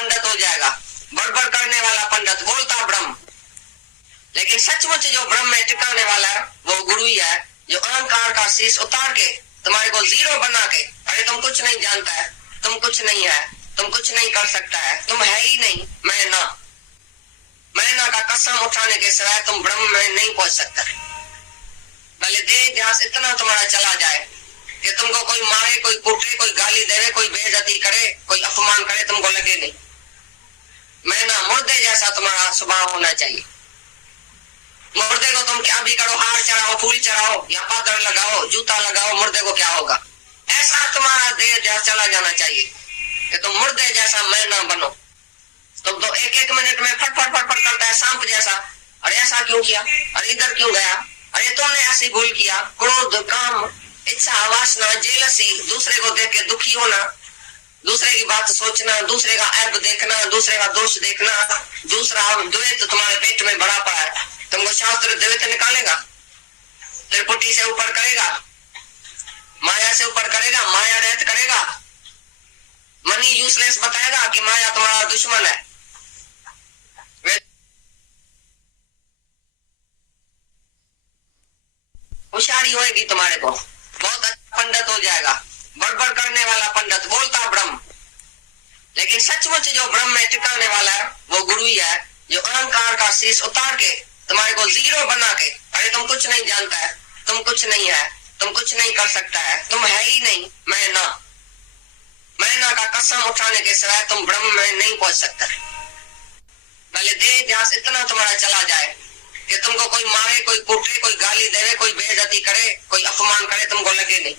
पंडित हो जाएगा, बड़बड़ करने वाला पंडित, बोलता ब्रह्म। लेकिन सचमुच जो ब्रह्म में टिकाने वाला है वो गुरु ही है, जो अहंकार का शीश उतार के तुम्हारे को जीरो बना के, अरे तुम कुछ नहीं जानता है, तुम कुछ नहीं है, तुम कुछ नहीं कर सकता है, तुम है ही नहीं, मैं ना का कसम उठाने के सिवाय तुम ब्रह्म में नहीं पहुंच सकता। भले देह ध्यास इतना तुम्हारा चला जाए कि तुमको कोई मारे, कोई कूटे, कोई गाली देवे, कोई बेइज्जती करे, कोई अपमान करे, तुमको लगे नहीं। मैं ना मुर्दे जैसा तुम्हारा स्वभाव होना चाहिए। मुर्दे को तुम क्या भी करो, हार चढ़ाओ, फूल चढ़ाओ या पादर लगाओ, जूता लगाओ, मुर्दे को क्या होगा? ऐसा तुम्हारा देह ध्यास चला जाना चाहिए कि तुम मुर्दे जैसा मैं ना बनो। तुम तो एक एक मिनट में फट फट फट फट करता है सांप जैसा, अरे ऐसा क्यों किया, अरे इधर क्यों गया, अरे तुमने ऐसी भूल किया। क्रोध, काम, इच्छा, वासना, जेलसी, दूसरे को देख के दुखी होना, दूसरे की बात सोचना, दूसरे का ऐब देखना, दूसरे का दोष देखना, दूसरा द्वैत तुम्हारे पेट में भरा पड़ा है। तुमको शास्त्र द्वैत निकालेगा, त्रिपुटी से ऊपर करेगा, माया से ऊपर करेगा, माया रहित करेगा, मनी यूजलेस बताएगा कि माया तुम्हारा दुश्मन है। होशियारी होएगी तुम्हारे को, बहुत अच्छा पंडित हो जाएगा, बड़बड़ करने वाला पंडित, बोलता ब्रह्म। लेकिन सचमुच जो ब्रह्म में टिकाने वाला है वो गुरु ही है, जो अहंकार का शीश उतार के तुम्हारे को जीरो बना के, अरे तुम कुछ नहीं जानता है, तुम कुछ नहीं है, तुम कुछ नहीं कर सकता है, तुम है ही नहीं, मैं ना का कसम उठाने के सिवाय तुम ब्रह्म में नहीं पहुंच सकता। भले देह ध्यास इतना तुम्हारा चला जाए कि तुमको कोई मारे, कोई कूटे, कोई गाली देवे, कोई बेइज्जती करे, कोई अपमान करे, तुमको लगे नहीं।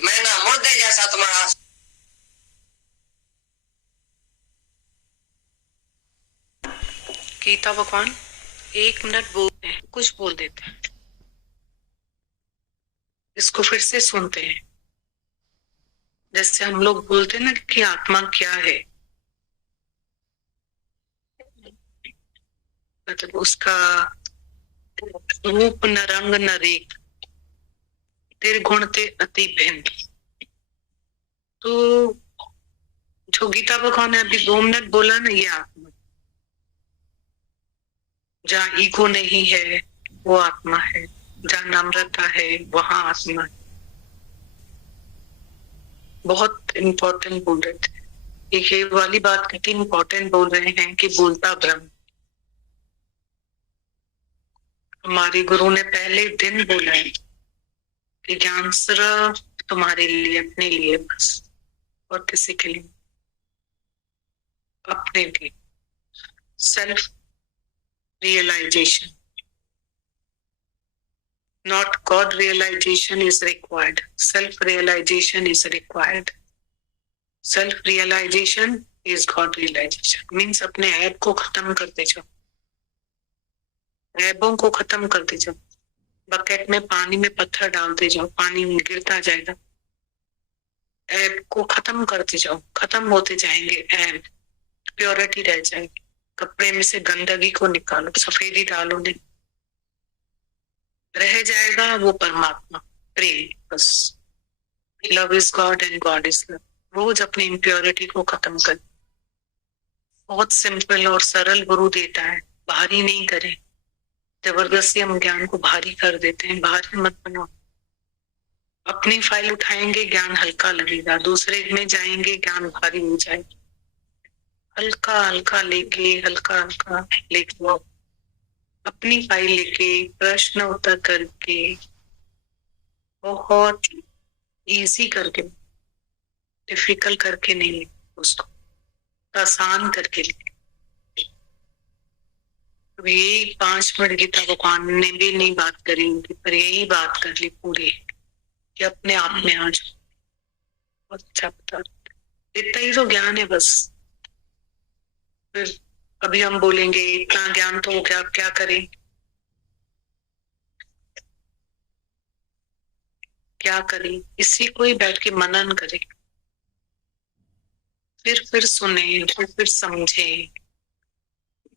मैं ना मुर्दे जैसा तुम्हारा। गीता भगवान 1 मिनट बोलते हैं, कुछ बोल देते हैं, इसको फिर से सुनते हैं। जैसे हम लोग बोलते हैं ना कि आत्मा क्या है, मतलब उसका रूप न रंग न रेख, तेरे गुण ते अति भिन्न। तो जो गीता भगवान ने अभी 2 मिनट बोला ना, ये आत्मा, जहाँ ईगो नहीं है वो आत्मा है, जहाँ नम्रता है वहां आत्मा है। बहुत इम्पोर्टेंट बोल रहे थे, ये वाली बात कितनी इम्पोर्टेंट बोल रहे हैं कि बोलता ब्रह्म। हमारे गुरु ने पहले दिन बोला है कि ज्ञान सिर्फ तुम्हारे लिए, अपने लिए बस, और किसी के लिए, अपने लिए। Self realization, not God realization is required, self realization is required. Self realization is God realization, means अपने ऐब को खत्म करते जाओ, ऐबों को खत्म करते जाओ। बकेट में पानी में पत्थर डालते जाओ, पानी में गिरता जाएगा। ऐब को खत्म करते जाओ, खत्म होते जाएंगे ऐब, प्योरिटी रह जाएगी। कपड़े में से गंदगी को निकालो, सफेदी डालो, नहीं रह जाएगा वो परमात्मा, प्रेम, बस। Love is God and God is love. रोज अपनी इम्प्योरिटी को खत्म कर। बहुत सिंपल और सरल गुरु देता है, भारी नहीं करे। जबरदस्ती हम ज्ञान को भारी कर देते हैं, भारी मत बनाओ। अपनी फाइल उठाएंगे ज्ञान हल्का लगेगा, दूसरे में जाएंगे ज्ञान भारी हो जाएगा। हल्का हल्का लेके, हल्का हल्का लेके, अपनी फाइल लेके, प्रश्न उत्तर करके, बहुत इजी करके, डिफिकल्ट करके नहीं, उसको आसान करके ले। यही 5 मिनट गीता भगवान ने भी नहीं बात करी उनकी, पर यही बात कर ली पूरी कि अपने आप में आ जाओ। बहुत अच्छा बता, इतना ही तो ज्ञान है बस। फिर अभी हम बोलेंगे इतना ज्ञान तो हो गया, आप क्या करें, क्या करें? इसी को ही बैठ के मनन करें, फिर सुने, फिर समझे,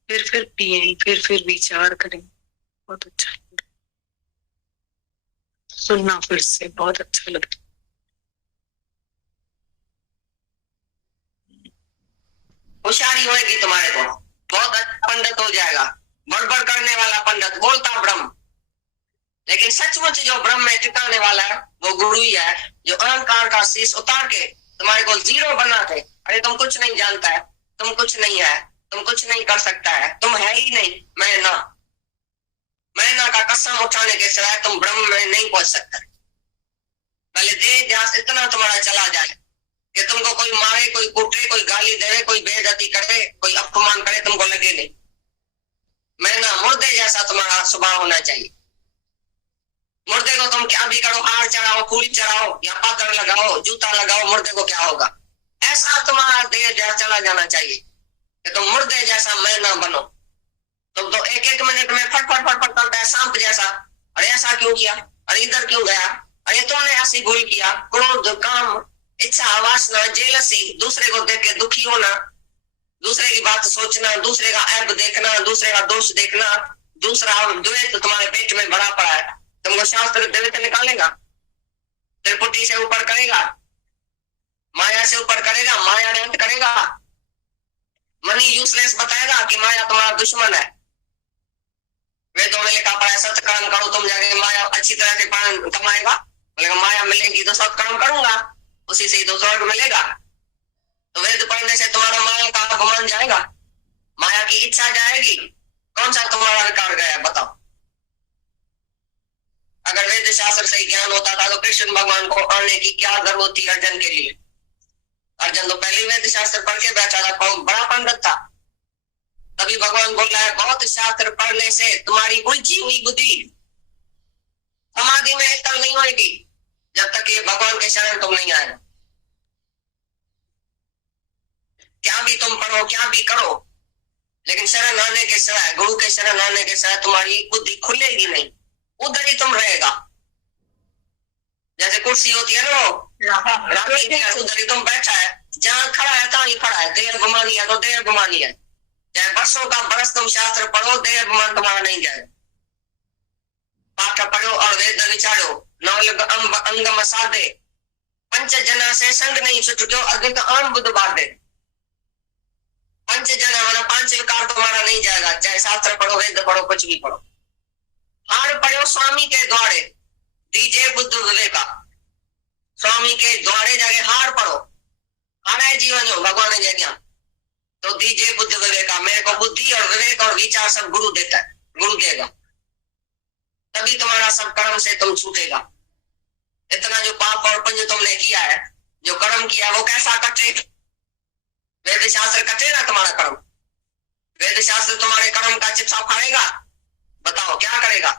फिर पिए, फिर विचार करें। बहुत अच्छा लगता सुनना, फिर से बहुत अच्छा लगता। होशियारी होगी तुम्हारे को, बहुत अच्छा पंडित हो जाएगा, बड़बड़ करने वाला पंडित, बोलता ब्रह्म। लेकिन सचमुच जो ब्रह्म में टिकाने वाला है वो गुरु ही है, जो अहंकार का शीश उतार के तुम्हारे को जीरो बना के, अरे तुम कुछ नहीं जानता है, तुम कुछ नहीं है, तुम कुछ नहीं कर सकता है, तुम है ही नहीं, मैं ना का कसम उठाने के सिवाय तुम ब्रह्म में नहीं पहुंच सकते। पहले देह ध्यास इतना तुम्हारा चला जाए कि तुमको कोई मारे, कोई कूटे, कोई गाली दे, कोई बेइज्जती करे, कोई अपमान करे, तुमको लगे नहीं। मैं ना मुर्दे जैसा तुम्हारा स्वभाव होना चाहिए। मुर्दे को तुम क्या भी करो, हार चढ़ाओ, फूल चढ़ाओ या पादर लगाओ, जूता लगाओ, मुर्दे को क्या होगा? ऐसा तुम्हारा देह ध्यास चला जाना चाहिए कि तुम मुर्दे जैसा मैं ना बनो। तुम तो एक एक मिनट में फट फट फट फट करता है सांप जैसा, अरे ऐसा क्यों किया, अरे इधर क्यों गया, अरे तुमने ऐसी भूल किया। क्रोध, काम, इच्छा, वासना, जेलसी, दूसरे को देख के दुखी होना, दूसरे की बात सोचना, दूसरे का ऐब देखना, दूसरे का दोष देखना, दूसरा द्वैत तुम्हारे पेट में भरा पड़ा है। तुमको शास्त्र द्वैत निकालेगा, त्रिपुटी से ऊपर करेगा, माया से ऊपर करेगा, माया ने अंत करेगा। मनी यूजलेस बताएगा कि माया तुम्हारा दुश्मन है। वेदों में लिखा पड़ा है सत्कर्म करो तुम जाके माया अच्छी तरह से कमाएगा। बोलेगा माया मिलेगी तो सत्कर्म करूंगा, उसी से ही तो स्वर्ग मिलेगा। तो वेद पढ़ने से तुम्हारा माया का अपमान जाएगा, माया की इच्छा जाएगी। कौन सा तुम्हारा विकार गया बताओ? अगर वेद शास्त्र से ज्ञान होता था तो कृष्ण भगवान को आने की क्या जरूरत थी अर्जुन के लिए? अर्जुन तो पहले वेद शास्त्र पढ़ के बैठा था, बहुत बड़ा पंडित था। तभी भगवान बोल रहा है बहुत शास्त्र पढ़ने से तुम्हारी उलझी हुई बुद्धि समाधि में स्थिर नहीं होगी जब तक ये भगवान के शरण तुम नहीं आए। क्या भी तुम पढ़ो, क्या भी करो, लेकिन शरण आने के सिवाय, गुरु के शरण आने के सिवाय तुम्हारी बुद्धि खुलेगी नहीं, उधर ही तुम रहेगा। जैसे कुर्सी होती है ना, उधर ही तुम बैठा है, जहां खड़ा है तहां ही खड़ा है। देर घुमानी है तो देर घुमानी है, चाहे वर्षों का बरस तुम शास्त्र पढ़ो, देर घुमान तुम्हारा नहीं जाए। पाठ पढ़ो और वेद विचारो, नौलग अंग मसादे, पंच जना से संग नहीं छुटक्यो, अधिक आम बुद्ध बाधे। पंच जना माना पांच विकार तुम्हारा नहीं जाएगा, चाहे शास्त्र पढ़ो, वेद पढ़ो, कुछ भी पढ़ो। हार पढ़ो स्वामी के द्वारे, दीजे बुद्ध विवेका। स्वामी के द्वारे जाके हार पढ़ो, हारा जीवन हो भगवान ने ज्ञान, तो दीजिए बुद्ध विवेका। मेरे को बुद्धि और विवेक और विचार सब गुरु देता है, गुरु देगा, तभी तुम्हारा सब कर्म से तुम छूटेगा। इतना जो पाप और पुण्य तुमने किया है, जो कर्म किया वो कैसा कटे? वेद शास्त्र कटे ना तुम्हारा कर्म? वेद शास्त्र तुम्हारे कर्म का चिट्ठा फाड़ेगा? बताओ क्या करेगा?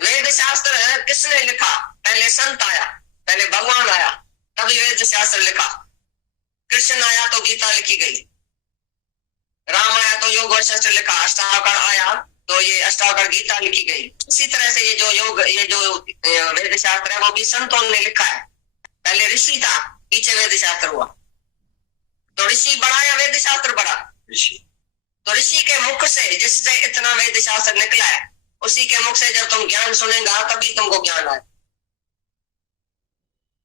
वेद शास्त्र किसने लिखा? पहले संत आया, पहले भगवान आया, तभी वेद शास्त्र लिखा। कृष्ण आया तो गीता लिखी गई, राम आया तो योग शास्त्र लिखा, अष्टावकर आया तो ये अष्टावकर गीता लिखी गई। इसी तरह से ये जो योग, ये जो वेद शास्त्र है वो भी संतों ने लिखा है। पहले ऋषि था, पीछे वेद शास्त्र हुआ, तो ऋषि बड़ा या वेद शास्त्र बड़ा? तो ऋषि के मुख से जिससे इतना वेद शास्त्र निकला है, उसी के मुख से जब तुम ज्ञान सुनेगा तभी तुमको ज्ञान आए।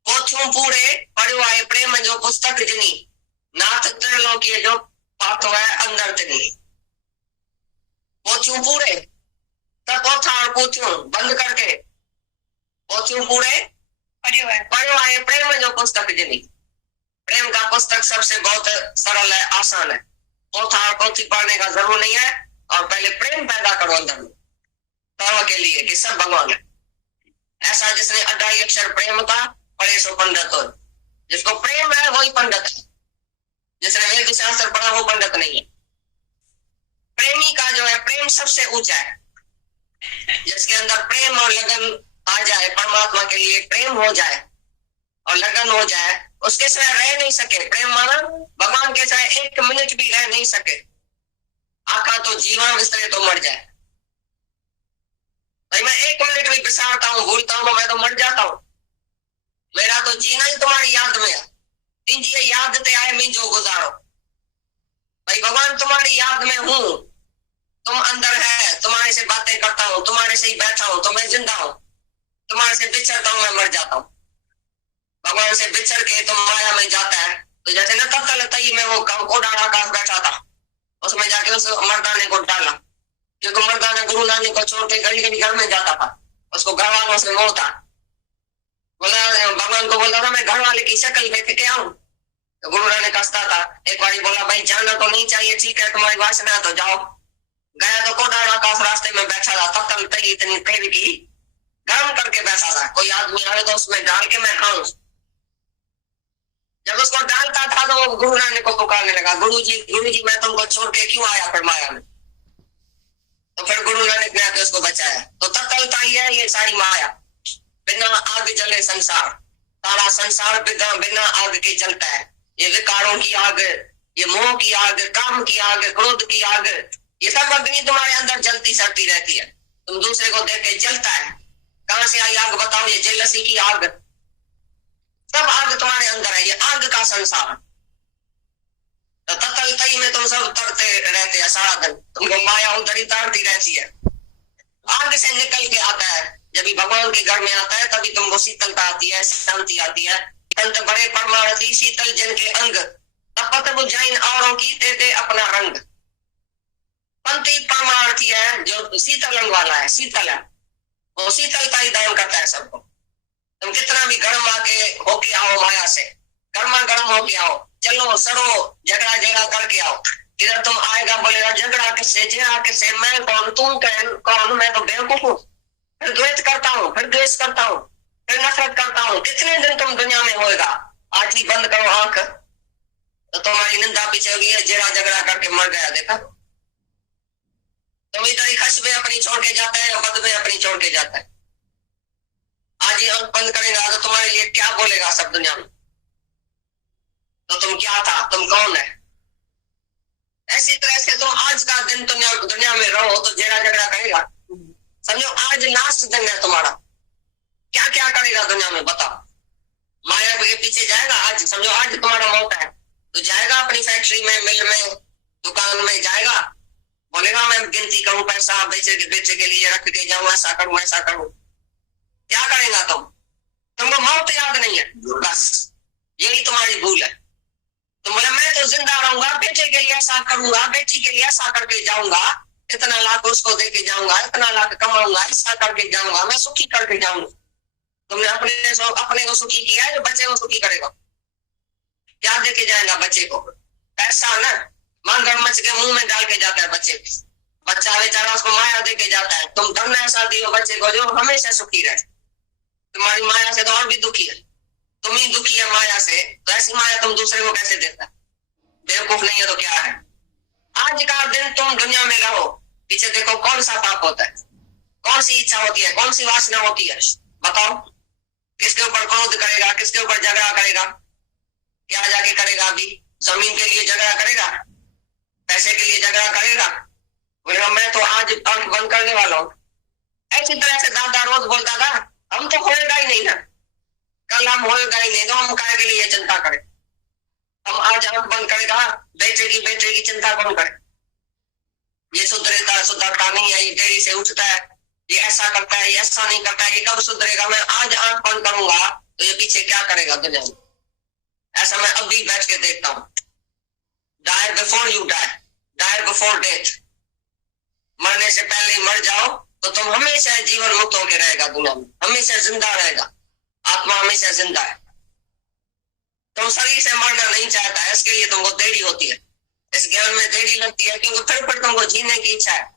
पोथों पूरे पढ़ो आए प्रेम जो पुस्तक जिनी, नाथ त्रिलोकी जो पाठो है अंदर तिनी। पोथों पूरे तब पोथा और पोथों बंद करके, पोथों पूरे पढ़ो आए प्रेम जो पुस्तक जिनी। प्रेम का पुस्तक सबसे बहुत सरल है, आसान है। पोथा और पोथी पढ़ने का जरूर नहीं है, और पहले प्रेम पैदा करो अंदर में तब के लिए कि सब भगवान है। ऐसा जिसने 28 अक्षर प्रेम का पढ़े सो पंडित हो। जिसको प्रेम है वही पंडित है, जिसने वेद शास्त्र पढ़ा वो पंडित नहीं है। प्रेमी का जो है प्रेम सबसे ऊंचा है। जिसके अंदर प्रेम और लगन आ जाए, परमात्मा के लिए प्रेम हो जाए और लगन हो जाए, उसके सिवाय रह नहीं सके। प्रेम माना भगवान के सिवाय एक मिनट भी रह नहीं सके। आका तो जीवन विस्तरे तो मर जाए। भाई मैं एक मिनट भी बिसारता हूँ, भूलता हूँ, मैं तो मर जाता हूँ। मेरा तो जीना ही तुम्हारी याद में है। तीजिए याद ते आए मी जो गुजारो। भाई भगवान तुम्हारी याद में हूँ, तुम अंदर है, तुम्हारे से बातें करता हूँ, तुम्हारे से ही बैठा हूँ तो मैं जिंदा हूँ। तुम्हारे से बिछड़ता हूँ मैं मर जाता हूँ। भगवान से बिछड़ के तुम माया में जाता है तत्तल तई में वो कोडाड़ा आकाश बैठा था, उसमें जाके उस मर्दाने को डाला, क्योंकि मर्दाना गुरु नानक को छोड़ के घड़ी घड़ी घर में जाता था, उसको घर वालों से मोह था। बोला भगवान को बोलता था मैं घर वाले की शक्ल देख के आऊं, तो गुरु नानक हंसता था। एक बार बोला भाई जाना तो नहीं चाहिए, ठीक है तुम्हारी वासना तो जाओ। गया तो कोडाड़ा आकाश रास्ते में बैठा था, तत्तल तई इतनी तेल की गर्म करके बैठा था, कोई आदमी आए तो उसमें डाल के मैं खाऊं। जब उसको डालता था तो वो गुरु नानक को पुकारने लगा, गुरु जी मैं तुमको छोड़ के क्यों आया फिर माया में। तो फिर गुरु नानक ने आके उसको बचाया। तो तत्तलता ही है ये सारी माया, बिना आग जले संसार, सारा संसार बिना आग के जलता है। ये विकारों की आग, ये मोह की आग, काम की आग, क्रोध की आग, ये सब अग्नि तुम्हारे अंदर जलती सड़ती रहती है। तुम दूसरे को देख के जलता है, कहां से आई आग बताओ, ये जेलसी की आग, सब आग तुम्हारे अंदर है, ये आग का संसार। तो तत्तलतई में तुम सब तरते रहते हैं सारा दिन, तुमको माया उधर ही तारती रहती है। आग से निकल के आता है, जब भी भगवान के घर में आता है तभी तुमको शीतलता आती है, शांति आती है। तंत बड़े परमार्थी शीतल जन के अंग, तपत बुझाइन औरों की दे दे अपना रंग। पंथी परमार्थी है जो शीतल रंग वाला है, शीतल है, वो शीतलता ही दान करता है सबको। तुम कितना भी गर्म आके होके आओ, माया से गर्मा गर्म होके आओ, चलो सड़ो झगड़ा झगड़ा करके आओ, इधर तुम आएगा बोलेगा झगड़ा किससे, झगड़ा किससे, मैं कौन, तुम कौन, मैं तो बेवकूफ हूँ, फिर द्वेष करता हूँ, फिर द्वेष करता हूँ, फिर नफरत करता हूँ। कितने दिन तुम दुनिया में होएगा, आज ही बंद करो आंख तो तुम्हारी निंदा पीछे होगी, झगड़ा झगड़ा करके मर गया। देखा तुम इधर ही खशबे अपनी छोड़ के जाता है, बदबे अपनी छोड़ के जाता है। आज ही आंख बंद करेगा तो तुम्हारे लिए क्या बोलेगा सब दुनिया में, तो तुम क्या था, तुम कौन है। ऐसी तरह से तुम आज का दिन दुनिया में रहो तो झगड़ा झगड़ा करेगा। समझो आज लास्ट दिन है तुम्हारा, क्या क्या करेगा दुनिया में बताओ। माया के पीछे जाएगा, आज समझो आज तुम्हारा मौका है तो जाएगा अपनी फैक्ट्री में, मिल में, दुकान में जाएगा, बोलेगा मैं गिनती करूं पैसा, बेचे के लिए रख के जाऊं, ऐसा करूं ऐसा करूं। क्या करेगा तुमको मौत याद नहीं है, बस यही तुम्हारी भूल है। तुम बोले मैं तो जिंदा रहूंगा, बेटे के लिए ऐसा करूंगा, बेटी के लिए ऐसा करके जाऊंगा, इतना लाख उसको दे के जाऊंगा, इतना लाख कमाऊंगा, ऐसा करके जाऊंगा, मैं सुखी करके जाऊंगा। तुमने अपने को सुखी किया है, जो बच्चे को सुखी करेगा, क्या दे के जाएगा बच्चे को, पैसा ना, मगरमच्छ के मुंह में डाल के जाता है बच्चे, बच्चा बेचारा उसको माया दे के जाता है। तुम धन ऐसा दियो बच्चे को जो हमेशा सुखी रहे। तुम्हारी माया से तो और भी दुखी है, तुम ही दुखी है माया से, तो ऐसी माया तुम दूसरे को कैसे देता, बेवकूफ नहीं है तो क्या है। आज का दिन तुम दुनिया में रहो, पीछे देखो कौन सा पाप होता है, कौन सी इच्छा होती है, कौन सी वासना होती है, बताओ। किसके ऊपर क्रोध करेगा, किसके ऊपर झगड़ा करेगा, क्या जाके करेगा, अभी जमीन के लिए झगड़ा करेगा, पैसे के लिए झगड़ा करेगा, बोलेगा मैं तो आज आंख बंद करने वाला हूं। ऐसी तरह से दादा रोज बोलता था हम तो होएगा ही नहीं ना, कल हम होएगा ही नहीं, तो हम काय के लिए चिंता करें। हम आज आंख बंद करेगा, बेटे की चिंता कौन करे। ये सुधरता नहीं है, ये देरी से उठता है, ये ऐसा करता है, ये ऐसा नहीं करता है, ये कब सुधरेगा। मैं आज आंख बंद करूंगा तो ये पीछे क्या करेगा दुनिया में। ऐसा मैं अभी बैठ के देखता हूं। Die before you die before death, मरने से पहले ही मर जाओ तो तुम हमेशा जीवन मुक्त होकर रहेगा दुनिया में, हमेशा जिंदा रहेगा, आत्मा हमेशा जिंदा है। तुम शरीर से मरना नहीं चाहता है, इसके लिए तुमको देरी होती है, इस ज्ञान में देरी लगती है, क्योंकि फिर तुमको जीने की इच्छा है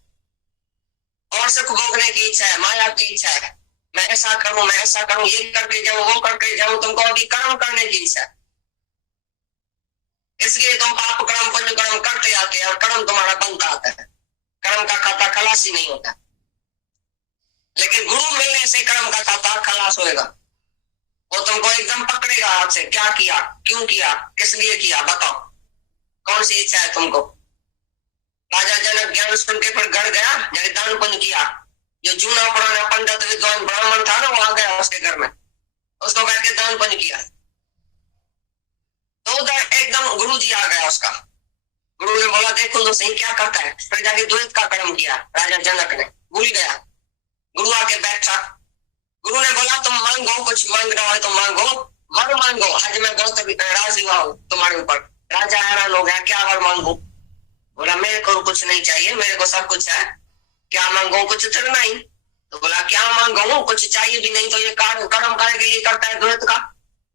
और सुख भोगने की इच्छा है, माया की इच्छा है, मैं ऐसा करूं, मैं ऐसा करूं, ये करके जाऊं, वो करके जाऊं, तुमको अभी कर्म करने की इच्छा है। इसलिए तुम पाप कर्म पुण्य कर्म करते आते हैं और कर्म तुम्हारा बनता आता है। कर्म का खाता खलास ही नहीं होता, लेकिन गुरु मिलने से कर्म का खाता खलास होएगा। वो तुमको एकदम पकड़ेगा हाथ से, क्या किया, क्यों किया, किस लिए किया, बताओ कौन सी इच्छा है तुमको। राजा जनक ज्ञान सुन के फिर घर गया, जब दान पुण्य किया, जो जूना पुराना पंडित विद्वान ब्राह्मण था ना, वो आ गया उसके घर में, उसको बैठ के दान पुण्य किया। तो उधर एकदम गुरु जी आ गया उसका। गुरु ने बोला देखो तो सही क्या करता है, फिर जाके द्वैत का कर्म किया राजा जनक ने, भूल गया। गुरु आके बैठा, गुरु ने बोला तुम मांगो, कुछ मांग रहा है तो मांगो, वर मांगो, आज मैं बहुत राजी हुआ हूं तुम्हारे ऊपर, राजा हैरान हो गया, क्या वर मांगू? बोला मेरे को कुछ नहीं चाहिए, मेरे को सब कुछ है, क्या मांगू? कुछ तो नहीं। तो बोला क्या मांगू? कुछ चाहिए भी नहीं तो ये कर्म कार्य के लिए करता है द्वैत का।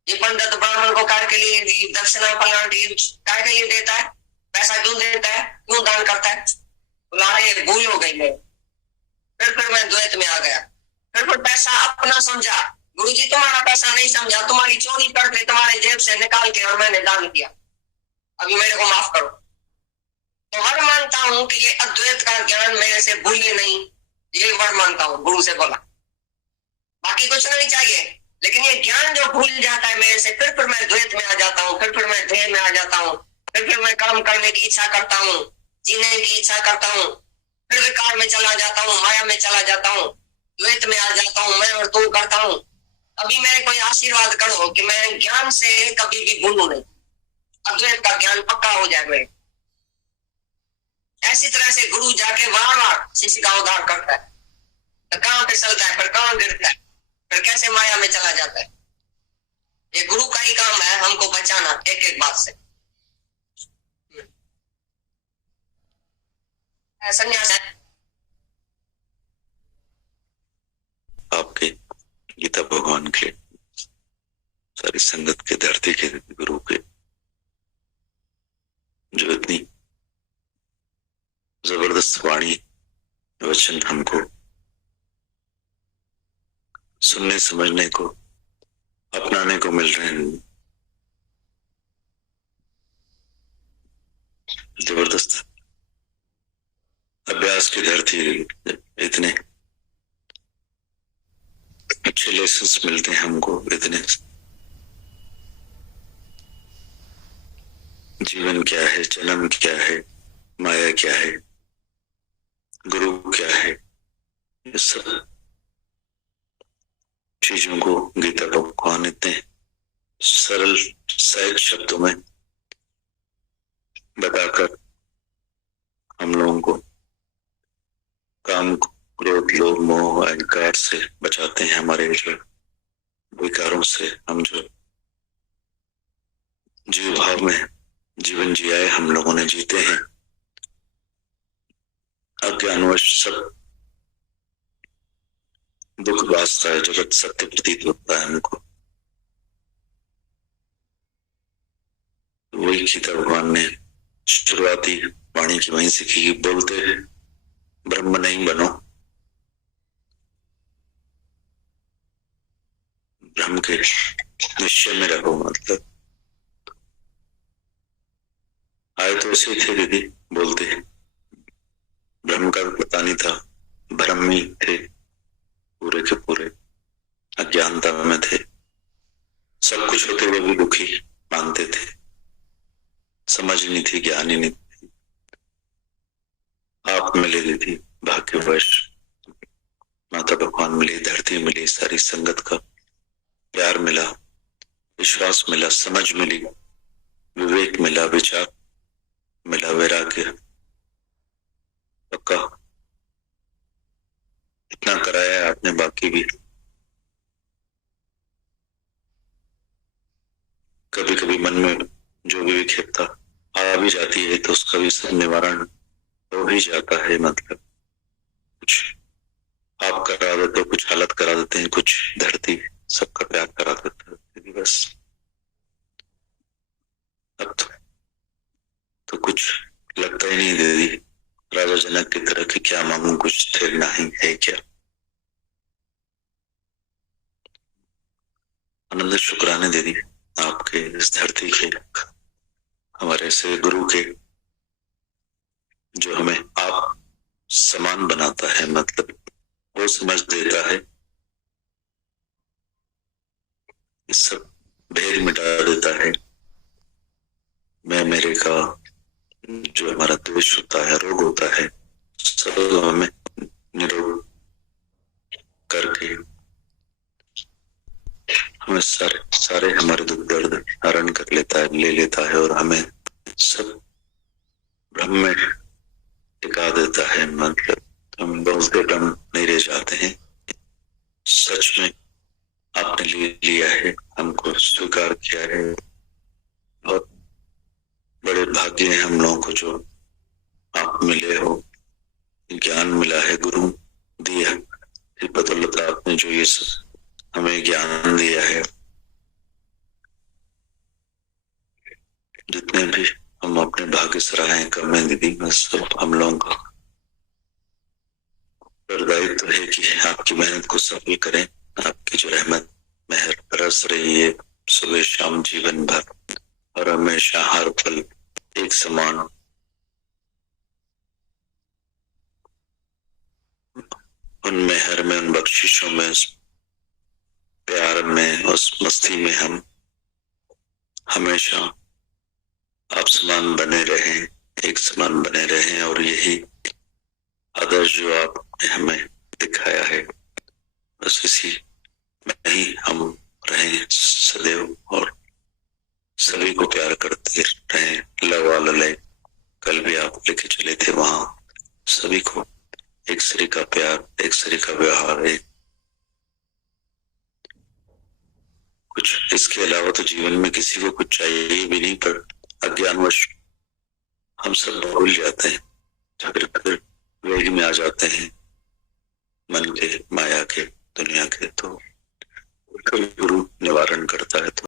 ये पंडित ब्राह्मण को कार्य के लिए दक्षिणा पलाटी कार्य के लिए देता है, पैसा क्यों देता है, क्यों दान करता है? बोला अरे भूल हो गई मैं। फिर मैं द्वैत में आ गया। फिर पैसा अपना समझा। गुरु जी तुम्हारा पैसा नहीं समझा, तुम्हारी चोरी करके तुम्हारे जेब से निकाल के और मैंने दान किया, अभी मेरे को माफ करो। तो वर मानता हूं कि ये अद्वैत का ज्ञान मेरे से भूले नहीं, ये वर मानता हूं, गुरु से बोला। बाकी कुछ नहीं चाहिए, लेकिन ये ज्ञान जो भूल जाता है मेरे से, फिर मैं द्वैत में आ जाता हूँ, फिर मैं ध्येय में आ जाता हूँ, फिर मैं कर्म करने की इच्छा करता हूँ, जीने की इच्छा करता हूँ, फिर विकार में चला जाता हूँ, माया में चला जाता हूँ, द्वैत में आ जाता हूँ, मैं और तू करता हूँ। अभी मेरे को आशीर्वाद करो कि मैं ज्ञान से कभी भी भूलूं नहीं, अद्वैत का ज्ञान पक्का हो जाए मेरे। ऐसी तरह से गुरु जाके बार बार शिष्य का उद्धार करता है। तो कहां पे चलता है, फिर कहां गिरता है, फिर कैसे माया में चला जाता है। ये गुरु का ही काम है हमको बचाना एक एक बात से। संन्यास है आपके गीता भगवान के सारी संगत के धरती के गुरु के जो इतनी जबरदस्त वाणी वचन हमको सुनने समझने को अपनाने को मिल रहे हैं, जबरदस्त अभ्यास की धरती, इतने अच्छे लेसन्स मिलते हैं हमको, इतने जीवन क्या है, जन्म क्या है, माया क्या है, गुरु क्या है, ये सब चीजों को गीता भगवान इतने सरल सहज शब्दों में बताकर हम लोगों को काम, क्रोध, लोभ, मोह, अहंकार से बचाते हैं, हमारे जो विकारों से हम जो जीव भाव में जीवन जियाए हम लोगों ने जीते हैं, अज्ञानवश सब दुख वास्ता है, जगत सत्य प्रतीत होता है हमको। वही गीता भगवान ने शुरुआती वाणी की वहीं से की, बोलते हैं ब्रह्म नहीं बनो, ब्रह्म के निश्चय में रहो। मतलब आए तो ऐसे थे दीदी, बोलते ब्रह्म का पता नहीं था, भ्रम में थे, पूरे के पूरे अज्ञानता में थे, सब कुछ होते हुए भी दुखी मानते थे, समझ नहीं थी, ज्ञान ही नहीं थी। आप मिले दीदी, भाग्यवश माता भगवान मिली, धरती मिली, सारी संगत का प्यार मिला, विश्वास मिला, समझ मिली, विवेक मिला, विचार मिला, वैराग्य पक्का। इतना कराया है आपने, बाकी भी कभी कभी मन में जो भी विक्षेपता आ भी जाती है तो उसका भी सब निवारण हो ही जाता है। मतलब कुछ आप करा देते हो, कुछ हालत करा देते हैं, कुछ धरती सबका प्यार करा देता है। बस अब तो कुछ लगता ही नहीं दीदी, राजा जनक की तरह कि क्या मांगू, कुछ स्थिर नहीं है क्या। आनंद शुक्राने दीदी आपके, इस धरती के, हमारे से गुरु के, जो हमें आप समान बनाता है, मतलब वो समझ देता है, इस सब भेद मिटा देता है। मैं मेरे का जो हमारा द्वेष होता है, रोग होता है, सब हमें निरोग करके हमें सारे हमारे दुख दर्द हरण कर लेता है, ले लेता है और हमें सब ब्रह्म में टिका देता है। मतलब हम बोलते ब्रह्म नहीं रह जाते हैं, सच में आपने ले लिया है, हमको स्वीकार किया है और जिन्हें हम लोगों को जो आप मिले हो, ज्ञान मिला है, गुरु दिया, इस बदौलत आपने जो ये हमें ज्ञान दिया है, जितने भी हम अपने भाग्य सराहे कम है दीदी, बस सब हम लोगों का उत्तरदायित्व तो है कि आपकी मेहनत को सफल करें। आपकी जो रहमत मेहर बरस रही है सुबह शाम जीवन भर और हमेशा हर पल एक समान उन मेहर में, उन बख्शिशों में, उस प्यार में, उस मस्ती में हम हमेशा आप समान बने रहें, एक समान बने रहें। और यही आदर्श जो आपने हमें दिखाया है, बस इसी में ही हम रहें सदैव और सभी को प्यार करते रहें। लव ऑल अलाइक, कल भी आप लेके चले थे वहां, सभी को एक सरी का प्यार, एक सरी का व्यवहार, एक कुछ इसके अलावा तो जीवन में किसी को कुछ चाहिए भी नहीं, पर अज्ञानवश हम सब भूल जाते हैं, फिर वेग में आ जाते हैं मन के, माया के, दुनिया के। तो गुरु निवारण करता है। तो